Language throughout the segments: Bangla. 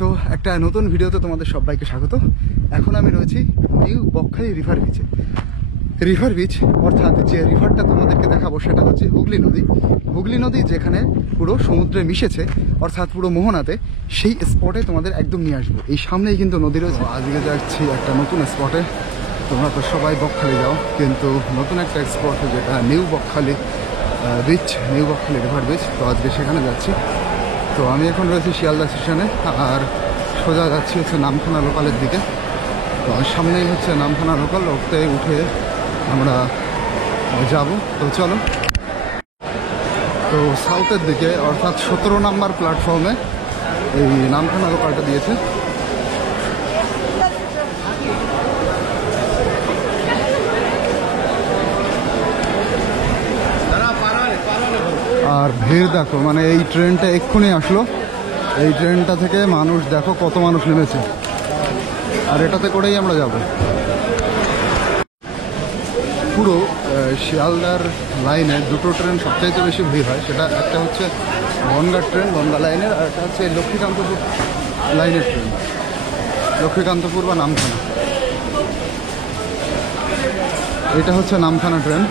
তো একটা নতুন ভিডিওতে তোমাদের সবাইকে স্বাগত। এখন আমি রয়েছি নিউ বকখালি রিভার বিচে। রিভার বিচ অর্থাৎ যে রিভারটা তোমাদেরকে দেখাবো সেটা হচ্ছে হুগলি নদী। হুগলি নদী যেখানে পুরো সমুদ্রে মিশেছে, অর্থাৎ পুরো মোহনাতে, সেই স্পটে তোমাদের একদম নিয়ে আসবো। এই সামনেই কিন্তু নদী রয়েছে। আজকে যাচ্ছি একটা নতুন স্পটে। তোমরা তো সবাই বকখালি যাও, কিন্তু নতুন একটা স্পট যেটা new Bakkhali beach, new Bakkhali river beach. তো আজকে সেখানে যাচ্ছি। তো আমি এখন রয়েছি শিয়ালদা স্টেশনে, আর সোজা যাচ্ছি হচ্ছে নামখানা লোকালের দিকে। তো সামনেই হচ্ছে নামখানা লোকাল, ওতে উঠে আমরা যাব। তো চলো। তো সাউথের দিকে অর্থাৎ 17 নম্বর প্ল্যাটফর্মে এই নামখানা লোকালটা দিয়েছে। আর ভিড় দেখো, মানে এই ট্রেনটা এক্ষুনি আসলো। এই ট্রেনটা থেকে মানুষ দেখো কত মানুষ নেমেছে, আর এটাতে করেই আমরা যাব। পুরো শিয়ালদার লাইনে দুটো ট্রেন সবচাইতে বেশি ভিড় হয়। সেটা একটা হচ্ছে বনগাঁ ট্রেন, বনগাঁ লাইনের, আর একটা হচ্ছে লক্ষ্মীকান্তপুর লাইনের ট্রেন, লক্ষ্মীকান্তপুর বা নামখানা। এটা হচ্ছে নামখানা ট্রেন।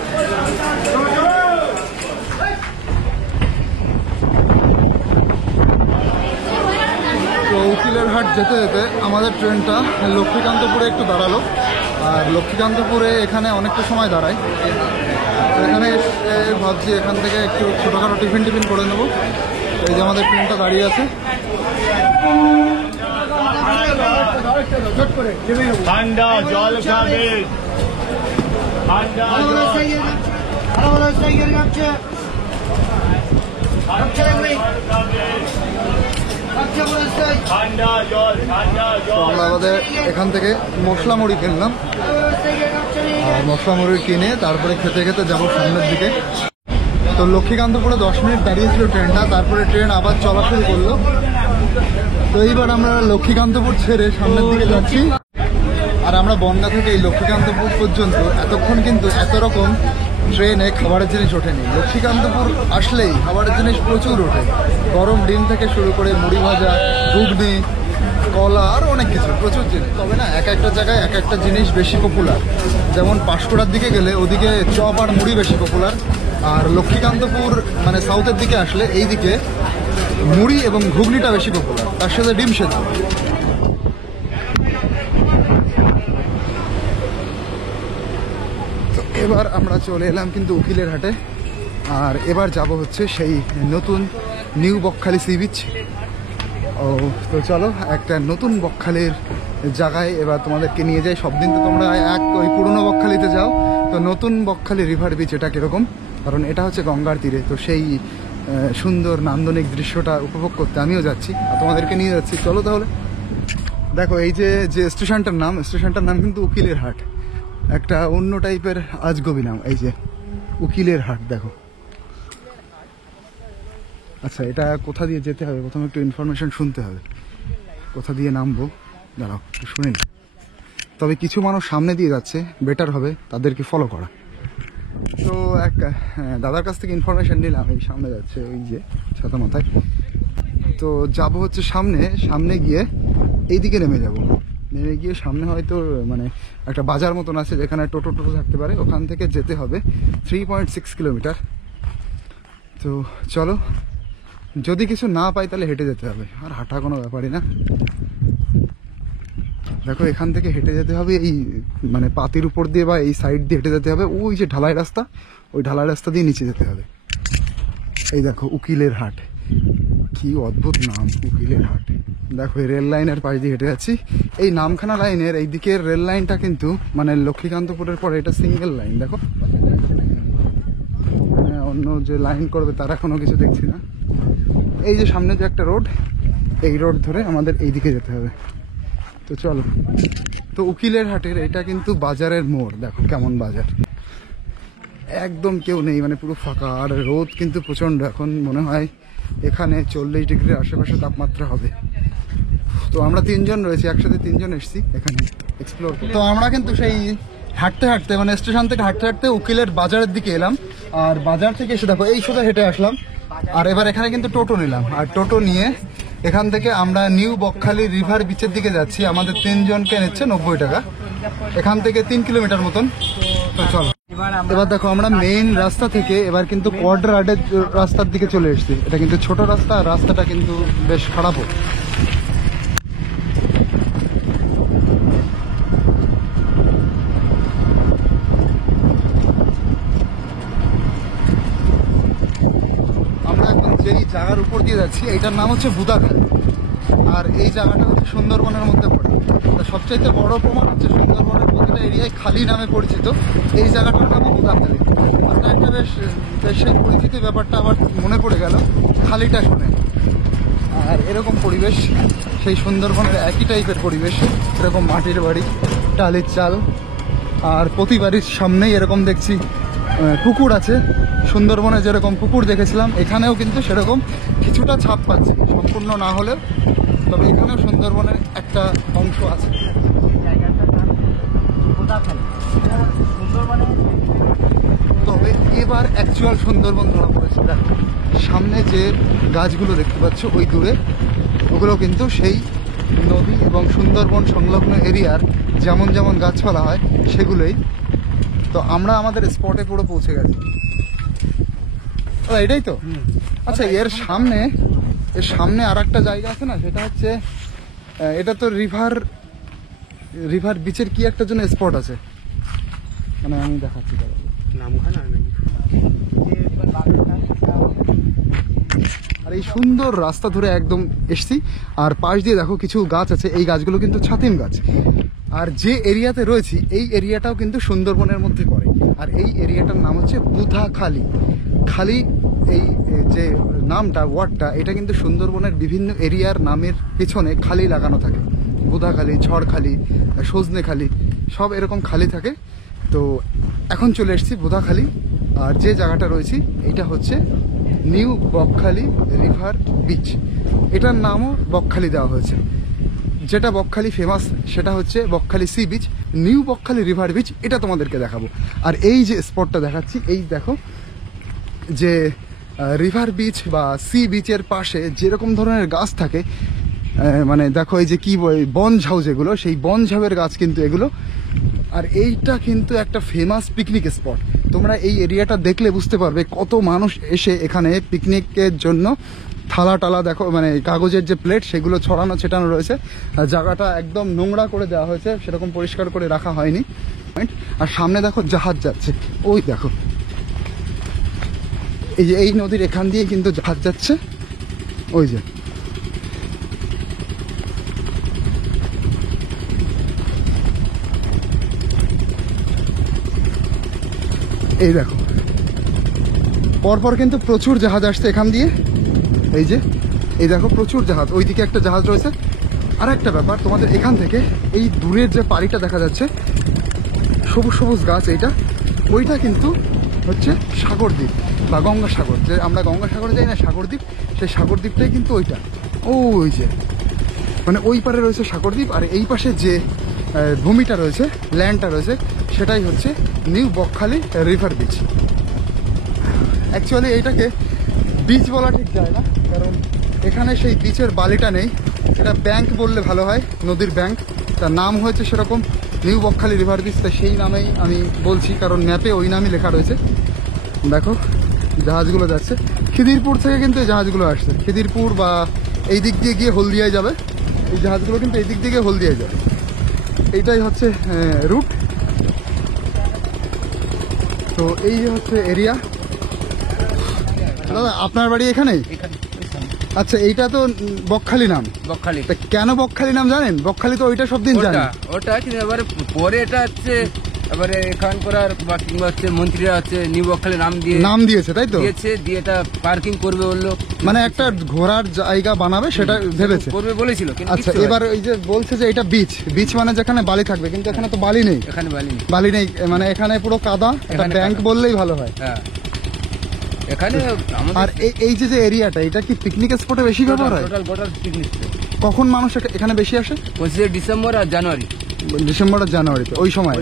তো উকিলের হাট যেতে যেতে আমাদের ট্রেনটা লক্ষ্মীকান্তপুরে একটু দাঁড়ালো, আর লক্ষ্মীকান্তপুরে এখানে অনেকটা সময় দাঁড়ায়। এখানে ভাবছি এখান থেকে একটু ছোটোখাটো টিফিন করে নেবো। এই যে আমাদের ট্রেনটা দাঁড়িয়ে আছে। ঠান্ডা জল খাবে, ঠান্ডা আমরা আমাদের এখান থেকে মশলা মুড়ি কিনলাম, আর মশলা মুড়ি কিনে তারপরে খেতে খেতে যাবো সামনের দিকে। তো লক্ষ্মীকান্তপুরে 10 মিনিট দাঁড়িয়েছিল ট্রেনটা, তারপরে ট্রেন আবার চলাচল করলো। তো এইবার আমরা লক্ষ্মীকান্তপুর ছেড়ে সামনের দিকে যাচ্ছি। আর আমরা বনগাঁ থেকে এই লক্ষ্মীকান্তপুর পর্যন্ত এতক্ষণ কিন্তু এত রকম ট্রেনে খাবারের জিনিস ওঠেনি। লক্ষ্মীকান্তপুর আসলেই খাবারের জিনিস প্রচুর ওঠে। গরম ডিম থেকে শুরু করে মুড়ি ভাজা, ঘুগনি, কলা, আর অনেক কিছু, প্রচুর জিনিস। তবে না, এক একটা জায়গায় এক একটা জিনিস বেশি পপুলার। যেমন পাঁশকুড়ার দিকে গেলে ওদিকে চপ আর মুড়ি বেশি পপুলার, আর লক্ষ্মীকান্তপুর মানে সাউথের দিকে আসলে এই দিকে মুড়ি এবং ঘুগনিটা বেশি পপুলার, তার সাথে ডিম সেদ্ধ। তো এবার আমরা চলে এলাম কিন্তু উকিলের হাটে, আর এবার যাব হচ্ছে সেই নতুন নিউ বকখালি সি বিচ। ও তো চলো একটা নতুন বকখালির জায়গায় এবার তোমাদেরকে নিয়ে যাই। সব দিন তো তোমরা ওই পুরনো বকখালিতে যাও, তো নতুন বকখালি রিভার বিচ এটা কীরকম, কারণ এটা হচ্ছে গঙ্গার তীরে। তো সেই সুন্দর নান্দনিক দৃশ্যটা উপভোগ করতে আমিও যাচ্ছি, আর তোমাদেরকে নিয়ে যাচ্ছি। চলো তাহলে। দেখো এই যে স্টেশনটার নাম কিন্তু উকিলের হাট। একটা অন্য টাইপের আজগবি নাম, এই যে উকিলের হাট। দেখো, আচ্ছা এটা কোথা দিয়ে যেতে হবে, প্রথমে একটু ইনফরমেশন শুনতে হবে। কোথা দিয়ে নামবো দাঁড়াও শুনে নি। তবে কিছু মানুষ সামনে দিয়ে যাচ্ছে, বেটার হবে তাদেরকে ফলো করা। তো এক দাদার কাছ থেকে ইনফরমেশন নিলাম, এই সামনে যাচ্ছে, ওই যে ছাতা মাথায়। তো যাব হচ্ছে সামনে গিয়ে এইদিকে নেমে গিয়ে সামনে হয়তো মানে একটা বাজার মতন আছে যেখানে টোটো থাকতে পারে, ওখান থেকে যেতে হবে 3.6 কিলোমিটার। তো চলো, যদি কিছু না পাই তাহলে হেঁটে যেতে হবে, আর হাঁটা কোনো ব্যাপারই না। দেখো এখান থেকে হেঁটে যেতে হবে, এই মানে পাতির উপর দিয়ে বা এই সাইড দিয়ে হেঁটে যেতে হবে। ওই যে ঢালাই রাস্তা, ওই ঢালাই রাস্তা দিয়ে নিচে যেতে হবে। এই দেখো উকিলের হাট, কি অদ্ভুত নাম, উকিলের হাট। দেখো এই রেল লাইনের পাশ দিয়ে হেঁটে যাচ্ছি। এই নামখানা লাইনের এই দিকের রেল লাইনটা কিন্তু মানে লক্ষ্মীকান্তপুরের পরে এটা সিঙ্গেল লাইন। দেখো অন্য যে লাইন করবে তার এখনো কিছু দেখছি না। এই যে সামনে যে একটা রোড, এই রোড ধরে আমাদের এই দিকে যেতে হবে। তো চলো। তো উকিলের হাটের এটা কিন্তু বাজারের মোড়। দেখো কেমন বাজার, একদম কেউ নেই, মানে পুরো ফাঁকা। আর রোদ কিন্তু প্রচণ্ড, এখন মনে হয় এখানে 40 ডিগ্রির আশেপাশে তাপমাত্রা হবে। তো আমরা 3 জন রয়েছি, একসাথে 3 জন এসছি এখানে এক্সপ্লোর। তো আমরা কিন্তু সেই হাঁটতে মানে স্টেশন থেকে হাঁটতে উকিলের বাজারের দিকে এলাম। আর বাজার থেকে এসে দেখো এই সোজা হেঁটে আসলাম। আর এবার এখানে কিন্তু টোটো নিলাম, আর টোটো নিয়ে এখান থেকে আমরা নিউ বকখালি রিভার বিচের দিকে যাচ্ছি। আমাদের 3 জনকে নিচ্ছে 90 টাকা, এখান থেকে 3 কিলোমিটার মতন। তো চলো এবার দেখো আমরা মেইন রাস্তা থেকে এবার কিন্তু কোয়াড্রাডের রাস্তার দিকে চলে এসেছি। এটা কিন্তু ছোট রাস্তা, আর রাস্তাটা কিন্তু বেশ খারাপও। আমরা এখন যেই জায়গার উপর দিয়ে যাচ্ছি এইটার নাম হচ্ছে বুদাখালী, আর এই জায়গাটা হচ্ছে সুন্দরবনের মধ্যে পড়ে। সবচাইতে বড় প্রমাণ হচ্ছে সুন্দরবনের প্রতিটা এরিয়ায় খালি নামে পরিচিত, এই জায়গাটার নাম বুদাখালী। আপনার একটা বেশ বেশ সেই পরিচিতি ব্যাপারটা আবার মনে পড়ে গেল খালিটা শুনে। আর এরকম পরিবেশ সেই সুন্দরবনের একই টাইপের পরিবেশ, এরকম মাটির বাড়ি, টালির চাল, আর প্রতি বাড়ির সামনেই এরকম দেখছি পুকুর আছে। সুন্দরবনে যেরকম পুকুর দেখেছিলাম এখানেও কিন্তু সেরকম কিছুটা ছাপ পাচ্ছি, সম্পূর্ণ না হলেও, তবে এখানেও সুন্দরবনের একটা অংশ আছে। তবে এবার অ্যাকচুয়াল সুন্দরবন ধরা পড়েছে। দেখো সামনে যে গাছগুলো দেখতে পাচ্ছ ওই দূরে, ওগুলো কিন্তু সেই নদী এবং সুন্দরবন সংলগ্ন এরিয়ার যেমন যেমন গাছপালা হয় সেগুলোই। তো আমরা আমাদের স্পটে পুরো পৌঁছে গেছি। এটাই তো। আচ্ছা এর সামনে আর একটা জায়গা আছে না, সেটা হচ্ছে এটা তো রিভার বিচের কি একটা জন্য স্পট আছে, মানে আমি দেখাচ্ছি। আর এই সুন্দর রাস্তা ধরে একদম এসছি, আর পাশ দিয়ে দেখো কিছু গাছ আছে, এই গাছগুলো কিন্তু ছাতিম গাছ। আর যে এরিয়াতে রয়েছি এই এরিয়াটাও কিন্তু সুন্দরবনের মধ্যে পড়ে, আর এই এরিয়াটার নাম হচ্ছে বুধাখালী। খালি এই যে নামটা, ওয়ার্ডটা, এটা কিন্তু সুন্দরবনের বিভিন্ন এরিয়ার নামের পিছনে খালি লাগানো থাকে। বুধাখালী, ঝড়খালি, সজনেখালি, সব এরকম খালি থাকে। তো এখন চলে এসেছি বুধাখালী, আর যে জায়গাটা রয়েছি এটা হচ্ছে নিউ বকখালি রিভার বিচ। এটার নামও বকখালি দেওয়া হয়েছে। যেটা বকখালি ফেমাস সেটা হচ্ছে Bakkhali sea beach. New Bakkhali river beach এটা তোমাদেরকে দেখাবো। আর এই যে স্পটটা দেখাচ্ছি, এই দেখো যে রিভার বিচ বা সি বিচের পাশে যেরকম ধরনের গাছ থাকে, মানে দেখো এই যে কি বন ঝাউ, যেগুলো সেই বন ঝাউয়ের গাছ কিন্তু এগুলো। আর এইটা কিন্তু একটা ফেমাস পিকনিক স্পট। তোমরা এই এরিয়াটা দেখলে বুঝতে পারবে কত মানুষ এসে এখানে পিকনিকের জন্য থালা টালা, দেখো মানে কাগজের যে প্লেট সেগুলো ছড়ানো ছেটানো রয়েছে। জায়গাটা একদম নোংরা করে দেওয়া হয়েছে, সেরকম পরিষ্কার করে রাখা হয়নি। আর সামনে দেখো জাহাজ যাচ্ছে, ওই দেখো এই যে এই নদীর এখান দিয়ে কিন্তু জাহাজ যাচ্ছে, ওই যে। এই দেখো পরপর কিন্তু প্রচুর জাহাজ আসছে এখান দিয়ে, এই যে এই দেখো প্রচুর জাহাজ। ওইদিকে একটা জাহাজ রয়েছে। আর একটা ব্যাপার, তোমাদের এখান থেকে এই দূরের যে পাড়িটা দেখা যাচ্ছে, সবুজ সবুজ গাছ, ওইটা কিন্তু হচ্ছে সাগরদ্বীপ বা গঙ্গাসাগর। যে আমরা গঙ্গাসাগরে যাই না, সাগরদ্বীপ, সেই সাগরদ্বীপটাই কিন্তু ওইটা। ওই যে মানে ওই পারে রয়েছে সাগরদ্বীপ, আর এই পাশে যে ভূমিটা রয়েছে, ল্যান্ডটা রয়েছে, সেটাই হচ্ছে new Bakkhali river beach. Actually এইটাকে বিচ বলা ঠিক যায় না, কারণ এখানে সেই বিচের বালিটা নেই, এটা ব্যাংক বললে ভালো হয়, নদীর ব্যাংক। তার নাম হয়েছে সেরকম নিউ বকখালি রিভার বিচ, তাই সেই নামেই আমি বলছি, কারণ ম্যাপে ওই নামই লেখা রয়েছে। দেখো জাহাজগুলো যাচ্ছে খিদিরপুর থেকে, কিন্তু এই জাহাজগুলো আসছে খিদিরপুর বা এই দিক দিয়ে গিয়ে হলদিয়ায় যাবে। এই জাহাজগুলো কিন্তু এই দিক দিয়ে গিয়ে হলদিয়ায় যাবে, এইটাই হচ্ছে রুট। তো এই হচ্ছে এরিয়া। দাদা আপনার বাড়ি এখানেই? আচ্ছা এইটা তো বকখালি নাম। বকখালি কেন বকখালি নাম জানেন? বকখালি তো ওইটা সব দিন জানি, ওটা কিন্তু এবারে পরে এটা হচ্ছে এবারে এখানকার বা কিংবা হচ্ছে মন্ত্রীরা হচ্ছে নিউ বকখালি নাম দিয়েছে, তাই তো? দিয়েছে, দিয়ে এটা পার্কিং করবে বললো, মানে একটা ঘোরার জায়গা বানাবে সেটা ভেবেছে, করবে বলেছিল। আচ্ছা এবার ওই যে বলছে যে এটা বিচ মানে যেখানে বালি থাকবে, কিন্তু এখানে তো বালি নেই। এখানে বালি নেই, মানে এখানে পুরো কাদা। এটা ব্যাংক বললেই ভালো হয়। হ্যাঁ এখানে। আর এই যে এরিয়াটা, এটা কি পিকনিক স্পটে বেশি ব্যবহার হয়? Total picnic. কখন মানুষ এখানে বেশি আসে? 25 ডিসেম্বর আর জানুয়ারি। ডিসেম্বর আর জানুয়ারিতে ওই সময়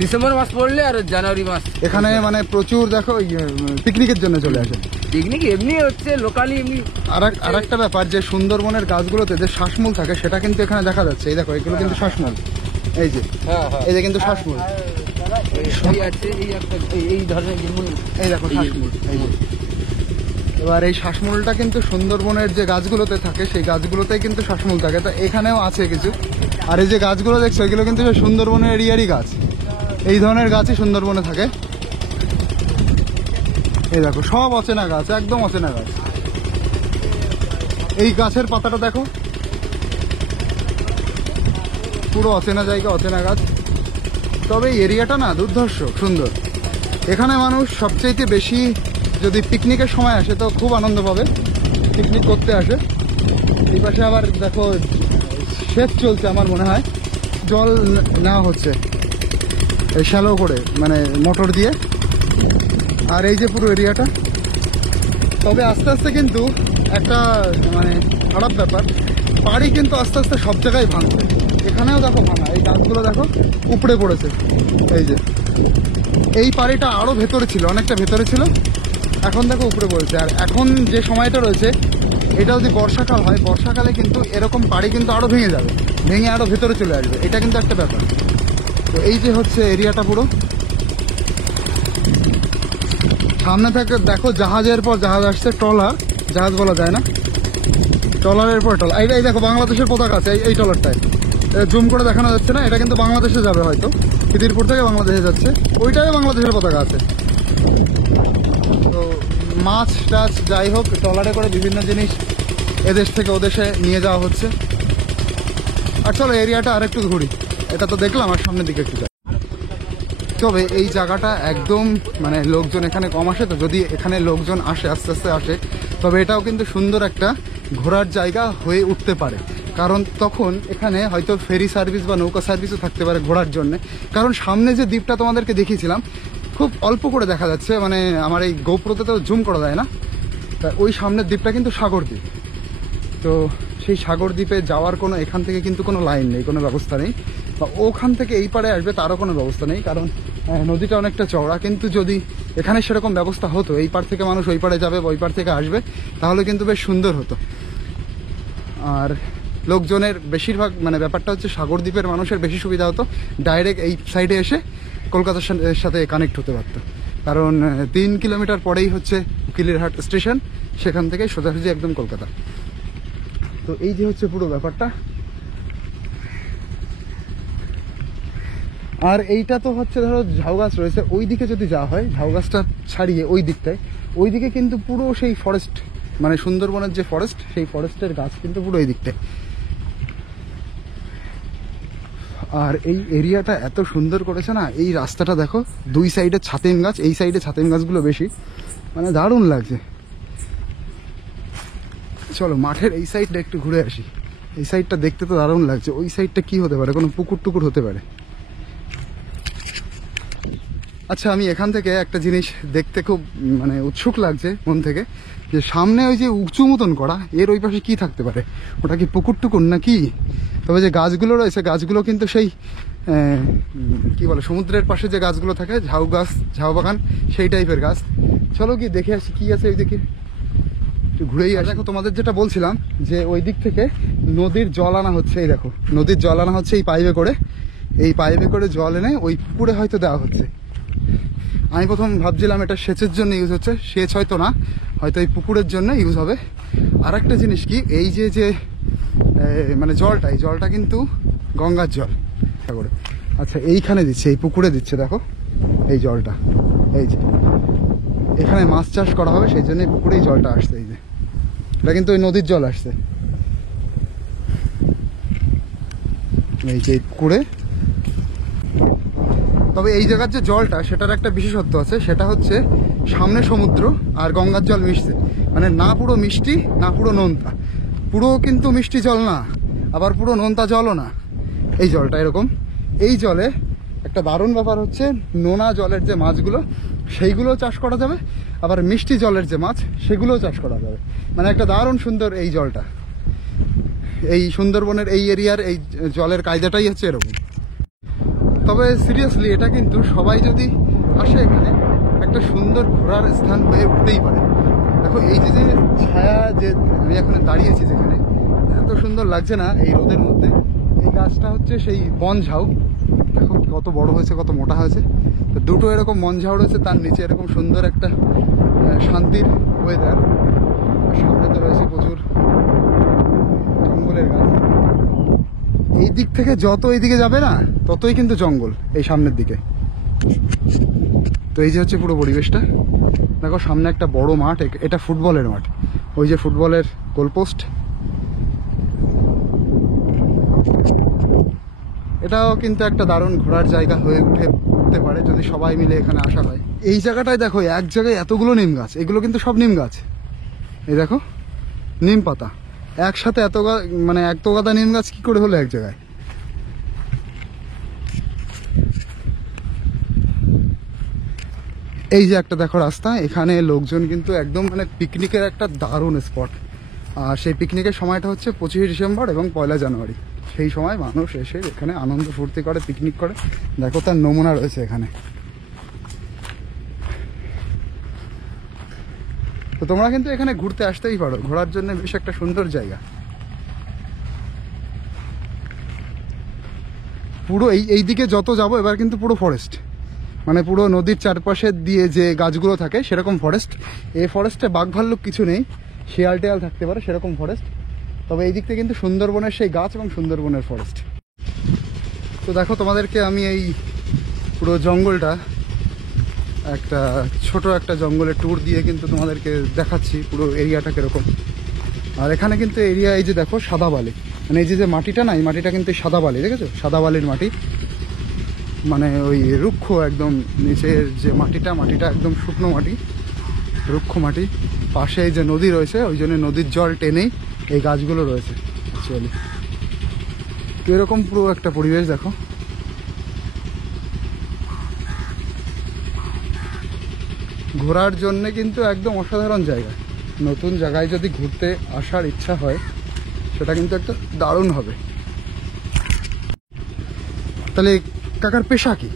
ডিসেম্বর মাস পড়লে আর জানুয়ারি মাস এখানে মানে প্রচুর দেখো পিকনিকের জন্য চলে আসে। পিকনিক এমনি হচ্ছে লোকালি এমনি। আর একটা ব্যাপার যে সুন্দরবনের গাছগুলোতে যে শ্বাসমূল থাকে সেটা কিন্তু এখানে দেখা যাচ্ছে। এই দেখো এগুলো কিন্তু শ্বাসমূল, এই যে এই যে কিন্তু শ্বাসমূল, এই ধরনের এই দেখো শ্বাসমূল, এই যে। এবার এই শ্বাসমূলটা কিন্তু সুন্দরবনের যে গাছগুলোতে থাকে সেই গাছগুলোতেই কিন্তু শ্বাসমূল থাকে, তা এখানেও আছে কিছু। আর এই যে গাছগুলো দেখছো এগুলো কিন্তু সুন্দরবনের এরিয়ারই গাছ, এই ধরনের গাছই সুন্দরবনে থাকে। এই দেখো সব অচেনা গাছ, একদম অচেনা গাছ। এই গাছের পাতাটা দেখো, পুরো অচেনা জায়গা, অচেনা গাছ। তবে এই এরিয়াটা না দুর্ধর্ষ সুন্দর। এখানে মানুষ সবচেয়ে বেশি যদি পিকনিকের সময় আসে তো খুব আনন্দ পাবে, পিকনিক করতে আসে। এই পাশে আবার দেখো সেচ চলছে, আমার মনে হয় জল নেওয়া হচ্ছে শ্যালো করে, মানে মোটর দিয়ে। আর এই যে পুরো এরিয়াটা। তবে আস্তে আস্তে কিন্তু একটা মানে খারাপ ব্যাপার, বাড়ি কিন্তু আস্তে আস্তে সব জায়গায় ভাঙছে। এখানেও দেখো ভাঙা, এই গাছগুলো দেখো উপড়ে পড়েছে। এই যে এই পাড়িটা আরো ভেতরে ছিল, অনেকটা ভেতরে ছিল, এখন দেখো উপরে পড়েছে। আর এখন যে সময়টা রয়েছে এটা যদি বর্ষাকাল হয়, বর্ষাকালে কিন্তু এরকম পাড়ি কিন্তু আরো ভেঙে যাবে, ভেঙে আরো ভেতরে চলে আসবে, এটা কিন্তু একটা ব্যাপার। তো এই যে হচ্ছে এরিয়াটা পুরো। সামনে থেকে দেখো জাহাজের পর জাহাজ আসছে, ট্রলার, জাহাজ বলা যায় না, ট্রলারের পর ট্রলার। এই দেখো বাংলাদেশের পতাকা আছে এই ট্রলারটায়, জুম করে দেখানো যাচ্ছে না, এটা কিন্তু বাংলাদেশে যাবে হয়তো, খিদিরপুর থেকে বাংলাদেশে যাচ্ছে, ওইটাই বাংলাদেশের পতাকা আছে। তো মাছ টাছ যাই হোক ট্রলারে করে বিভিন্ন জিনিস এদেশ থেকে ওদেশে নিয়ে যাওয়া হচ্ছে। আর চলো এরিয়াটা আর একটু ঘুরি, এটা তো দেখলাম, আর সামনের দিকে একটু যাই। তবে এই জায়গাটা একদম মানে লোকজন এখানে কম আসে, তো যদি এখানে লোকজন আসে আস্তে আস্তে আসে তবে এটাও কিন্তু সুন্দর একটা ঘোরার জায়গা হয়ে উঠতে পারে। কারণ তখন এখানে হয়তো ফেরি সার্ভিস বা নৌকা সার্ভিসও থাকতে পারে ঘোরার জন্য। কারণ সামনে যে দ্বীপটা তোমাদেরকে দেখিয়েছিলাম খুব অল্প করে দেখা যাচ্ছে, মানে আমার এই গোপ্রোতে তো জুম করা যায় না, তা ওই সামনের দ্বীপটা কিন্তু সাগর দ্বীপ। তো সেই সাগর দ্বীপে যাওয়ার কোনো এখান থেকে কিন্তু কোনো লাইন নেই, কোনো ব্যবস্থা নেই, বা ওখান থেকে এই পারে আসবে তারও কোনো ব্যবস্থা নেই, কারণ নদীটা অনেকটা চওড়া। কিন্তু যদি এখানে সেরকম ব্যবস্থা হতো, এই পার থেকে মানুষ ওই পারে যাবে বা ওই পার থেকে আসবে, তাহলে কিন্তু বেশ সুন্দর হতো। আর লোকজনের বেশিরভাগ মানে ব্যাপারটা হচ্ছে সাগর দ্বীপের মানুষের বেশি সুবিধা হতো, ডাইরেক্ট এই সাইডে এসে কলকাতার সাথে কানেক্ট হতে পারতো। কারণ 3 কিলোমিটার পরেই হচ্ছে উকিলেরহাট স্টেশন, সেখান থেকে সোজাসুজি একদম কলকাতা। তো এই যে হচ্ছে পুরো ব্যাপারটা। আর এইটা তো হচ্ছে ধরো ঝাউ গাছ রয়েছে, ওই দিকে যদি যাওয়া হয় ঝাউ গাছটা ছাড়িয়ে ওই দিকটায়, ওই দিকে কিন্তু পুরো সেই ফরেস্ট, মানে সুন্দরবনের যে ফরেস্ট, সেই ফরেস্টের গাছ কিন্তু পুরো এই দিকটায়। আর এই এরিয়াটা এত সুন্দর করেছে না, এই রাস্তাটা দেখো দুই সাইডে ছাতিম গাছ, এই সাইডে ছাতিম গাছগুলো বেশি, মানে দারুণ লাগছে। চলো মাঠের এই সাইডটা একটু ঘুরে আসি, এই সাইডটা দেখতে তো দারুণ লাগছে। ওই সাইডটা কি হতে পারে, কোনো পুকুর টুকুর হতে পারে। আচ্ছা আমি এখান থেকে একটা জিনিস দেখতে খুব মানে উৎসুক লাগছে মন থেকে, যে সামনে ওই যে উঁচু মতন করা, এর ওই পাশে কি থাকতে পারে, ওটা কি পুকুর টুকুর না কি? তবে যে গাছগুলো রয়েছে গাছগুলো কিন্তু সেই কি বলে সমুদ্রের পাশে যে গাছগুলো থাকে, ঝাউ গাছ, ঝাউ বাগান, সেই টাইপের গাছ। চলো কি দেখে আসি কি আছে ওই দিকে, একটু ঘুরেই আসি। দেখো তোমাদের যেটা বলছিলাম যে ওই দিক থেকে নদীর জল আনা হচ্ছে, এই দেখো নদীর জল আনা হচ্ছে এই পাইপে করে, এই পাইপে করে জল এনে ওই পুকুরে হয়তো দেওয়া হচ্ছে। আমি প্রথম ভাবছিলাম এটা সেচের জন্য ইউজ হচ্ছে, সেচ হয়তো না, হয়তো এই পুকুরের জন্য ইউজ হবে। আর একটা জিনিস কি, এই যে যে মানে জলটা, এই জলটা কিন্তু গঙ্গার জল সাগরে। আচ্ছা এইখানে দিচ্ছে, এই পুকুরে দিচ্ছে, দেখো এই জলটা, এই যে এখানে মাছ চাষ করা হবে সেই জন্য পুকুরে এই জলটা আসছে। এই যে এটা কিন্তু ওই নদীর জল আসছে, এই যে পুকুরে। তবে এই জায়গার যে জলটা সেটার একটা বিশেষত্ব আছে, সেটা হচ্ছে সামনে সমুদ্র আর গঙ্গার জল মিশছে, মানে না পুরো মিষ্টি না পুরো নোনতা, পুরো কিন্তু মিষ্টি জল না, আবার পুরো নোনতা জলও না, এই জলটা এরকম। এই জলে একটা দারুণ ব্যাপার হচ্ছে নোনা জলের যে মাছগুলো সেইগুলোও চাষ করা যাবে, আবার মিষ্টি জলের যে মাছ সেগুলোও চাষ করা যাবে, মানে একটা দারুণ সুন্দর এই জলটা। এই সুন্দরবনের এই এরিয়ার এই জলের কায়দাটাই হচ্ছে এরকম। তবে সিরিয়াসলি এটা কিন্তু সবাই যদি আসে এখানে একটা সুন্দর ঘোরার স্থান হয়ে উঠতেই পারে। দেখো এই যে যে ছায়া, যে আমি এখন দাঁড়িয়েছি যেখানে, এত সুন্দর লাগছে না এই রোদের মধ্যে। এই গাছটা হচ্ছে সেই বনঝাউ, দেখো কত বড় হয়েছে, কত মোটা হয়েছে। তো দুটো এরকম বনঝাউ রয়েছে, তার নিচে এরকম সুন্দর একটা শান্তির ওয়েদার। সামনে তো রয়েছে প্রচুর জঙ্গলের গাছ। এই দিক থেকে যত এইদিকে যাবে না ততই কিন্তু জঙ্গল এই সামনের দিকে। তো এই যে হচ্ছে পুরো পরিবেশটা। দেখো সামনে একটা বড় মাঠ, এটা ফুটবলের মাঠ, ওই যে ফুটবলের গোলপোস্ট। এটাও কিন্তু একটা দারুণ ঘোরার জায়গা হয়ে উঠতে পারে যদি সবাই মিলে এখানে আসা হয়। এই জায়গাটায় দেখো এক জায়গায় এতগুলো নিম গাছ, এগুলো কিন্তু সব নিম গাছ। এই দেখো নিম পাতা একসাথে এত মানে এত গাদা নিম গাছ কি করে হলো এক জায়গায়। এই যে একটা দেখো রাস্তা, এখানে লোকজন কিন্তু একদম মানে পিকনিকের একটা দারুণ স্পট। আর সেই পিকনিকের সময়টা হচ্ছে 25শে ডিসেম্বর এবং 1লা জানুয়ারি। সেই সময় মানুষ এসে এখানে আনন্দ ফুর্তি করে, পিকনিক করে। দেখো তার নমুনা রয়েছে এখানে। তো তোমরা কিন্তু এখানে ঘুরতে আসতেই পারো, ঘোরার জন্য বেশ একটা সুন্দর জায়গা। পুরো এই দিকে যত যাবো এবার কিন্তু পুরো ফরেস্ট, মানে পুরো নদীর চারপাশে দিয়ে যে গাছগুলো থাকে সেরকম ফরেস্ট। এই ফরেস্টে বাঘ ভাল্লুক কিছু নেই, শিয়াল টিয়াল থাকতে পারে সেরকম ফরেস্ট। তবে এই দিক থেকে কিন্তু সুন্দরবনের সেই গাছ এবং সুন্দরবনের ফরেস্ট। তো দেখো তোমাদেরকে আমি এই পুরো জঙ্গলটা একটা ছোট একটা জঙ্গলের ট্যুর দিয়ে কিন্তু তোমাদেরকে দেখাচ্ছি পুরো এরিয়াটা কিরকম। আর এখানে কিন্তু এরিয়া এই যে দেখো সাদা বালি, মানে এই যে মাটিটা না, এই মাটিটা কিন্তু সাদা বালি, দেখেছো সাদা বালির মাটি, মানে ওই রুক্ষ একদম নিচের যে মাটিটা একদম শুকনো মাটি, রুক্ষ মাটি। পাশে এই যে নদী রয়েছে, ওই জন্য নদীর জল টেনেই এই গাছগুলো রয়েছে অ্যাকচুয়ালি। তো এরকম পুরো একটা পরিবেশ দেখো। ঘোরার জন্য কিন্তু একদম অসাধারণ জায়গা। নতুন জায়গায় যদি ঘুরতে আসার ইচ্ছা হয় সেটা কিন্তু একটা দারুণ হবে। তাহলে কাকার পেশা কি?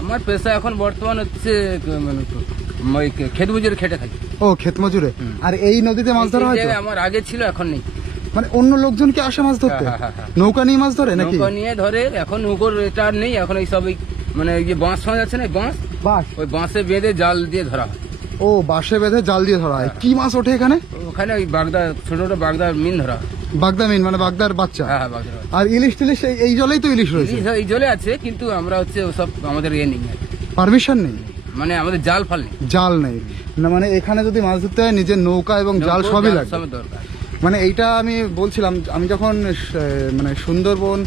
আমার পেশা এখন বর্তমান হচ্ছে মানে ক্ষেত মজুরি, খেটে থাকি। ও ক্ষেত মজুরে। আর এই নদীতে মাছ ধরা হয় তো? আমার আগে ছিল, এখন নেই। মানে অন্য লোকজন কি আসে মাছ ধরতে? নৌকা নিয়ে মাছ ধরে নাকি? নৌকা নিয়ে ধরে, এখন নৌকোর এটা আর নেই। এখন এই সব মানে এই যে বাঁশ ফাঁস আছে না, বাঁশ, ওই বাঁশে বেঁধে জাল দিয়ে ধরা হয়। ও বাঁশে বেঁধে জাল দিয়ে ধরা হয়। কি মাছ ওঠে এখানে? ওখানে ওই বাগদা, ছোট ছোট বাগদার মিন ধরা হয়। বাগদা মিন মানে বাগদার বাচ্চা? হ্যাঁ বাগদা। আর ইলিশ টিলিশ এই জলেই তো ইলিশ রয়েছে? এই জলে আছে, কিন্তু আমরা হচ্ছে ওসব আমাদের ইয়ে নেই, পারমিশন নেই, মানে আমাদের জাল ফাল নেই, জাল নেই না। মানে এখানে যদি মাছ ধরতে হয় নিজের নৌকা এবং জাল সবই লাগে, সবই দরকার। মানে এইটা আমি বলছিলাম, আমি যখন মানে সুন্দরবন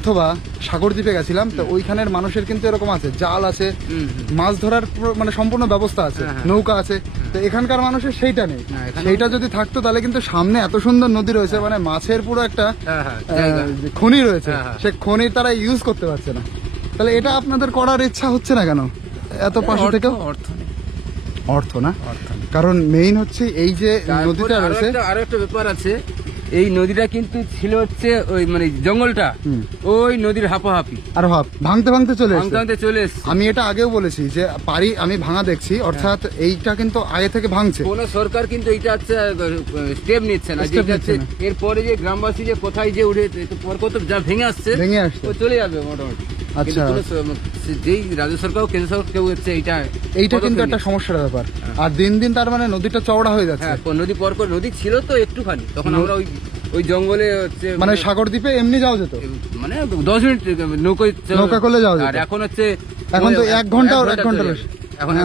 অথবা সাগরদ্বীপে গেছিলাম, তো ওইখানের মানুষের কিন্তু এরকম আছে, জাল আছে, মাছ ধরার মানে সম্পূর্ণ ব্যবস্থা আছে, নৌকা আছে। তো এখানকার মানুষের সেইটা নেই। সেইটা যদি থাকতো তাহলে কিন্তু সামনে এত সুন্দর নদী রয়েছে, মানে মাছের পুরো একটা খনি রয়েছে, সে খনির তারা ইউজ করতে পারছে না। তাহলে এটা আপনাদের করার ইচ্ছা হচ্ছে না কেন এত পাশে থেকে? অর্থ না, কারণ মেইন হচ্ছে এই যে নদীটা রয়েছে। আরো একটা ব্যাপার আছে, এই নদীটা কিন্তু ছিল হচ্ছে ওই মানে জঙ্গলটা ওই নদীর হাঁপাহাপি, আর ভাঙতে ভাঙতে চলে এসছে। আমি এটা আগেও বলেছি যে পারি আমি ভাঙা দেখছি, অর্থাৎ এইটা কিন্তু আগে থেকে ভাঙছে। কোন সরকার কিন্তু এইটা হচ্ছে স্টেপ নিচ্ছে না। এরপরে যে গ্রামবাসী যে কোথায় যে উঠে পর কত যা ভেঙে আসছে ও চলে যাবে মোটামুটি। আচ্ছা, যেই রাজ্য সরকার কেন্দ্র সরকার কেউ হচ্ছে এইটা কিন্তু একটা সমস্যার ব্যাপার। আর দিন দিন তার মানে নদীটা চওড়া হয়ে যাচ্ছে। নদী পর নদী ছিল তো একটুখানি, তখন আমরা ওই জঙ্গলে হচ্ছে মানে সাগরদ্বীপে এমনি যাওয়া যেত, মানে 10 মিনিট নৌকা করলে যাওয়া যেত। আর এখন হচ্ছে এখন তো 1 ঘন্টা এখন।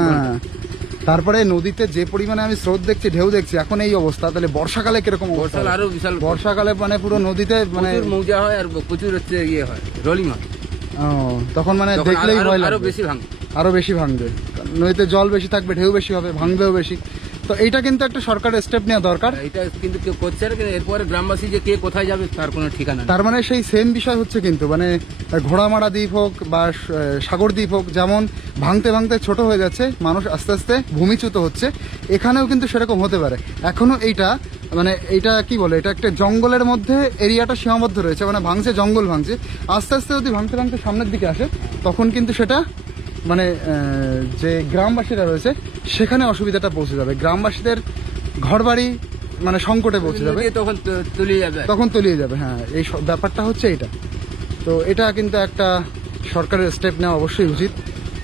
তারপরে নদীতে যে পরিমাণে আমি স্রোত দেখছি, ঢেউ দেখছি, এখন এই অবস্থা, তাহলে বর্ষাকালে কিরকম অবস্থা? আরো বিশাল। বর্ষাকালে মানে পুরো নদীতে মানে মৌজা হয় আর প্রচুর হচ্ছে ইয়ে হয়, রোলিং হয়। তখন মানে দেখলেই ভয় লাগে, আরো বেশি ভাঙবে। নদীতে জল বেশি থাকবে, ঢেউ বেশি হবে, ভাঙবেও বেশি। তো এইটা কিন্তু একটা সরকারের স্টেপ নেওয়া দরকার। এটা কিন্তু কেউ করছে না, এরপরে গ্রামবাসী যে কে কোথায় যাবে তার কোনো ঠিকানা নেই। তার মানে সেই সেম বিষয় হচ্ছে কিন্তু, মানে ঘোড়ামারা দ্বীপ হোক বা সাগর দ্বীপ হোক, যেমন ভাঙতে ভাঙতে ছোট হয়ে যাচ্ছে, মানুষ আস্তে আস্তে ভূমিচ্যুত হচ্ছে, এখানেও কিন্তু সেরকম হতে পারে। এখনো এইটা মানে এইটা কি বলে, এটা একটা জঙ্গলের মধ্যে এরিয়াটা সীমাবদ্ধ রয়েছে, মানে ভাঙছে, জঙ্গল ভাঙছে, আস্তে আস্তে যদি ভাঙতে ভাঙতে সামনের দিকে আসে তখন কিন্তু সেটা মানে যে গ্রামবাসীরা রয়েছে সেখানে অসুবিধাটা পৌঁছে যাবে, গ্রামবাসীদের ঘরবাড়ি মানে সংকটে পৌঁছে যাবে, তখন তলিয়ে যাবে, তখন তলিয়ে যাবে। হ্যাঁ, এই ব্যাপারটা হচ্ছে এটা। তো এটা কিন্তু একটা সরকারের স্টেপ নেওয়া অবশ্যই উচিত,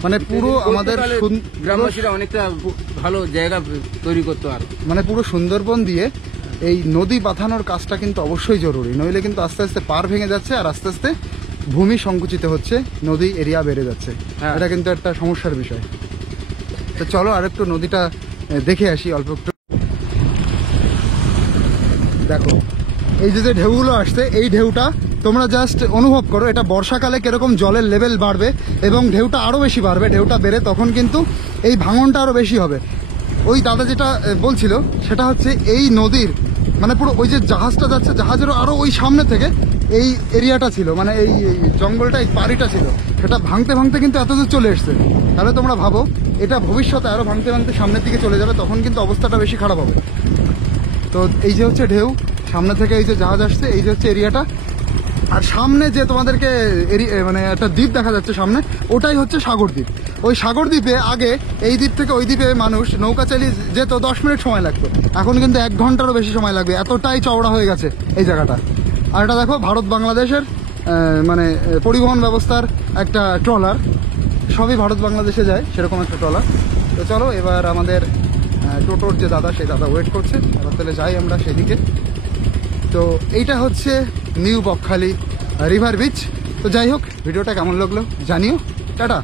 মানে পুরো আমাদের গ্রামবাসীরা অনেকটা ভালো জায়গা তৈরি করতে পারে, মানে পুরো সুন্দরবন দিয়ে এই নদী বাঁধানোর কাজটা কিন্তু অবশ্যই জরুরি, নইলে কিন্তু আস্তে আস্তে পার ভেঙে যাচ্ছে আর আস্তে আস্তে ভূমি সংকুচিত হচ্ছে, নদী এরিয়া বেড়ে যাচ্ছে। এটা কিন্তু একটা সমস্যার বিষয়। তো চলো আরেকটু নদীটা দেখে আসি অল্প একটু। দেখো এই যে ঢেউগুলো আসছে, এই ঢেউটা তোমরা জাস্ট অনুভব করো, এটা বর্ষাকালে কিরকম জলের লেভেল বাড়বে এবং ঢেউটা আরো বেশি বাড়বে, ঢেউটা বেড়ে তখন কিন্তু এই ভাঙনটা আরো বেশি হবে। ওই দাদা যেটা বলছিল সেটা হচ্ছে এই নদীর মানে পুরো ওই যে জাহাজটা যাচ্ছে, জাহাজেরও আরো ওই সামনে থেকে এই এরিয়াটা ছিল, মানে এই জঙ্গলটা, এই পাড়িটা ছিল, সেটা ভাঙতে ভাঙতে কিন্তু এতদূর চলে এসছে। তাহলে তোমরা ভাবো এটা ভবিষ্যতে আরো ভাঙতে ভাঙতে সামনের দিকে চলে যাবে, তখন কিন্তু অবস্থাটা বেশি খারাপ হবে। তো এই যে হচ্ছে ঢেউ, সামনে থেকে এই যে জাহাজ আসছে, এই যে হচ্ছে এরিয়াটা, আর সামনে যে তোমাদেরকে মানে একটা দ্বীপ দেখা যাচ্ছে সামনে, ওটাই হচ্ছে সাগর দ্বীপ। ওই সাগর দ্বীপে আগে এই দ্বীপ থেকে ওই দ্বীপে মানুষ নৌকা চালিয়ে যেত, 10 মিনিট সময় লাগতো, এখন কিন্তু 1 ঘন্টারও বেশি সময় লাগবে, এতটাই চওড়া হয়ে গেছে এই জায়গাটা। আর এটা দেখো ভারত বাংলাদেশের মানে পরিবহন ব্যবস্থার একটা ট্রলার, সবই ভারত বাংলাদেশে যায় সেরকম একটা ট্রলার। তো চলো এবার আমাদের টোটোর যে দাদা, সেই দাদা ওয়েট করছে, এবার তাহলে যাই আমরা সেদিকে। তো এইটা হচ্ছে নিউ বকখালি রিভার বিচ। তো যাই হোক, ভিডিওটা কেমন লাগলো জানিও, টাটা।